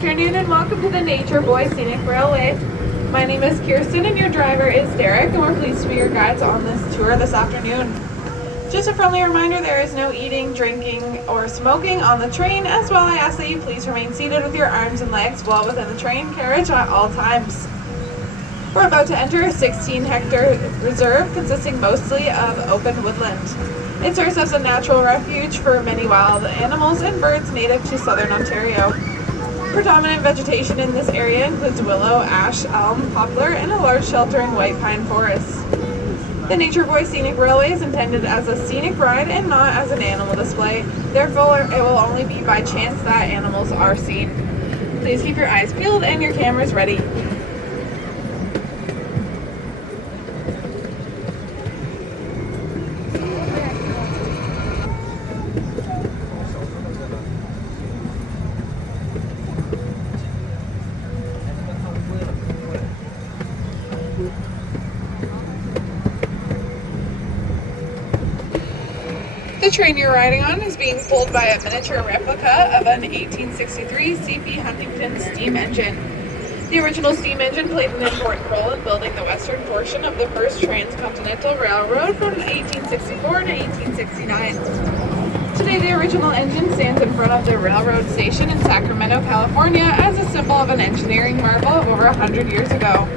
afternoon and welcome to the Nature Boy Scenic Railway. My name is Kirsten and your driver is Derek, and we're pleased to be your guides on this tour this afternoon. Just a friendly reminder, there is no eating, drinking, or smoking on the train. As well, I ask that you please remain seated with your arms and legs well within the train carriage at all times. We're about to enter a 16-hectare reserve consisting mostly of open woodland. It serves as a natural refuge for many wild animals and birds native to southern Ontario. Predominant vegetation in this area includes willow, ash, elm, poplar, and a large sheltering white pine forest. The Nature Boy Scenic Railway is intended as a scenic ride and not as an animal display. Therefore, it will only be by chance that animals are seen. Please keep your eyes peeled and your cameras ready. The train you're riding on is being pulled by a miniature replica of an 1863 CP Huntington steam engine. The original steam engine played an important role in building the western portion of the first transcontinental railroad from 1864 to 1869. Today, the original engine stands in front of the railroad station in Sacramento, California as a symbol of an engineering marvel of over 100 years ago.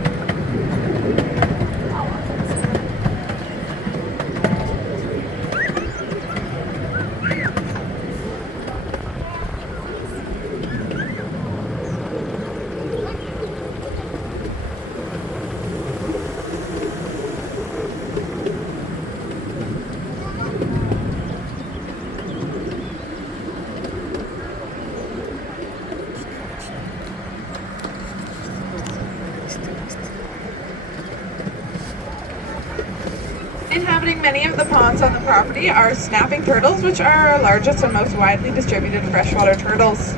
Inhabiting many of the ponds on the property are snapping turtles, which are our largest and most widely distributed freshwater turtles.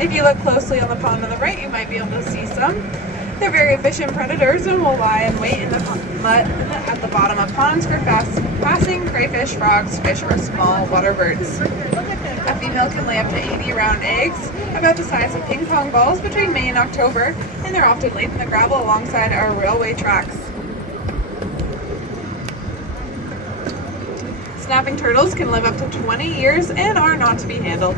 If you look closely on the pond on the right, you might be able to see some. They're very efficient predators and will lie in wait in the mud at the bottom of ponds for passing crayfish, frogs, fish, or small water birds. A female can lay up to 80 round eggs, about the size of ping pong balls, between May and October, and they're often laid in the gravel alongside our railway tracks. Snapping turtles can live up to 20 years and are not to be handled.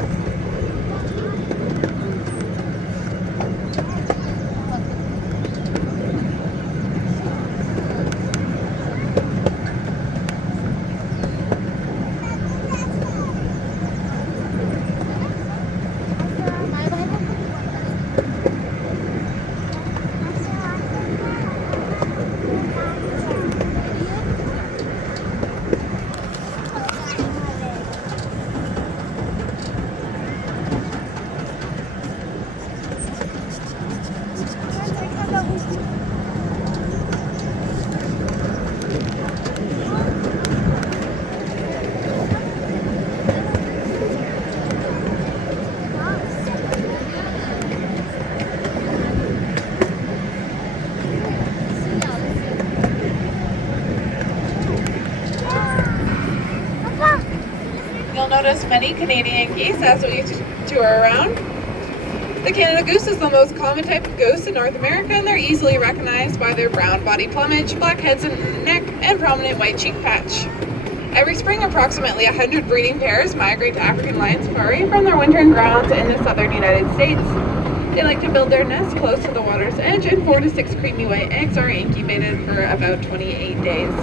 You'll notice many Canadian geese as we tour around. The Canada goose is the most common type of goose in North America, and they're easily recognized by their brown body plumage, black heads and neck, and prominent white cheek patch. Every spring, approximately 100 breeding pairs migrate to African lion safari from their wintering grounds in the southern United States. They like to build their nests close to the water's edge, and 4 to 6 creamy white eggs are incubated for about 28 days.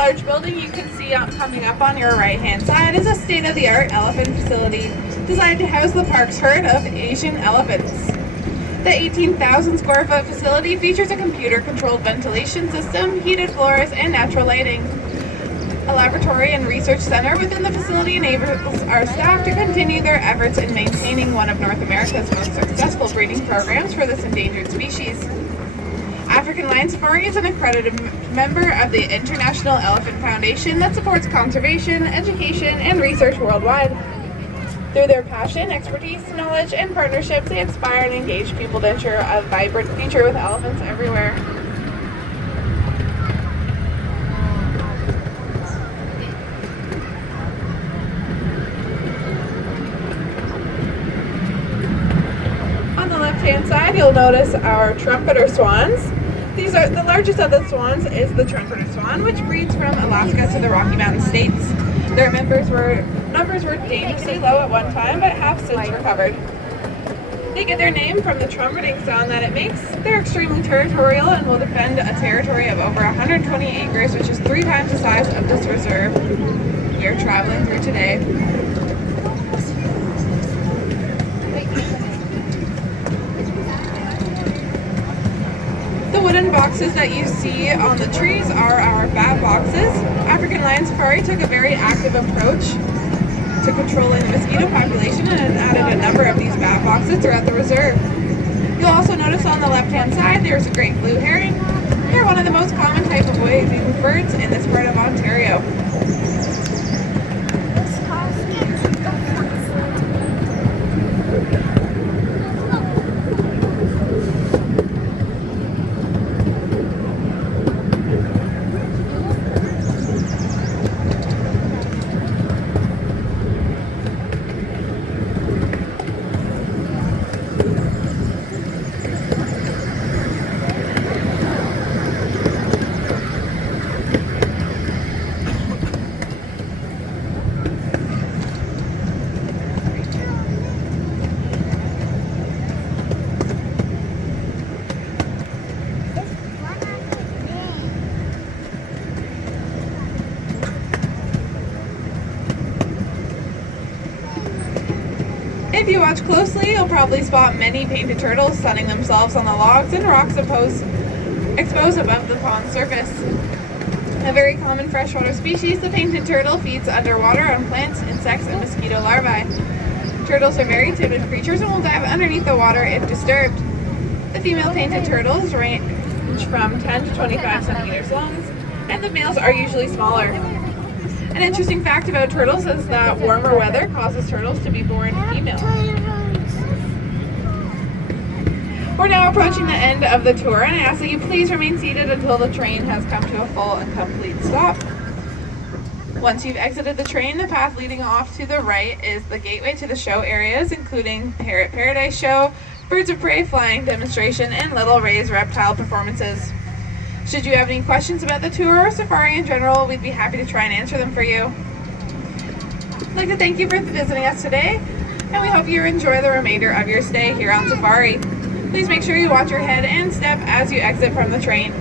large building you can see coming up on your right-hand side is a state-of-the-art elephant facility designed to house the park's herd of Asian elephants. The 18,000 square foot facility features a computer-controlled ventilation system, heated floors, and natural lighting. A laboratory and research center within the facility enables our staff to continue their efforts in maintaining one of North America's most successful breeding programs for this endangered species. African Lion Safari is an accredited member of the International Elephant Foundation that supports conservation, education, and research worldwide. Through their passion, expertise, knowledge, and partnerships, they inspire and engage people to ensure a vibrant future with elephants everywhere. On the left-hand side, you'll notice our trumpeter swans. These are the largest of the swans is the trumpeter swan, which breeds from Alaska to the Rocky Mountain states. Their numbers were dangerously low at one time, but have since recovered. They get their name from the trumpeting sound that it makes. They're extremely territorial and will defend a territory of over 120 acres, which is 3 times the size of this reserve we are traveling through today. The wooden boxes that you see on the trees are our bat boxes. African Lion Safari took a very active approach to controlling the mosquito population and added a number of these bat boxes throughout the reserve. You'll also notice on the left-hand side there's a great blue heron. They're one of the most common type of waving birds in this part of Ontario. If you watch closely, you'll probably spot many painted turtles sunning themselves on the logs and rocks exposed above the pond surface. A very common freshwater species, the painted turtle feeds underwater on plants, insects, and mosquito larvae. Turtles are very timid creatures and will dive underneath the water if disturbed. The female painted turtles range from 10 to 25 centimeters long, and the males are usually smaller. An interesting fact about turtles is that warmer weather causes turtles to be born female. We're now approaching the end of the tour, and I ask that you please remain seated until the train has come to a full and complete stop. Once you've exited the train, the path leading off to the right is the gateway to the show areas, including Parrot Paradise Show, Birds of Prey Flying Demonstration, and Little Ray's reptile performances. Should you have any questions about the tour or safari in general, we'd be happy to try and answer them for you. I'd like to thank you for visiting us today, and we hope you enjoy the remainder of your stay here on safari. Please make sure you watch your head and step as you exit from the train.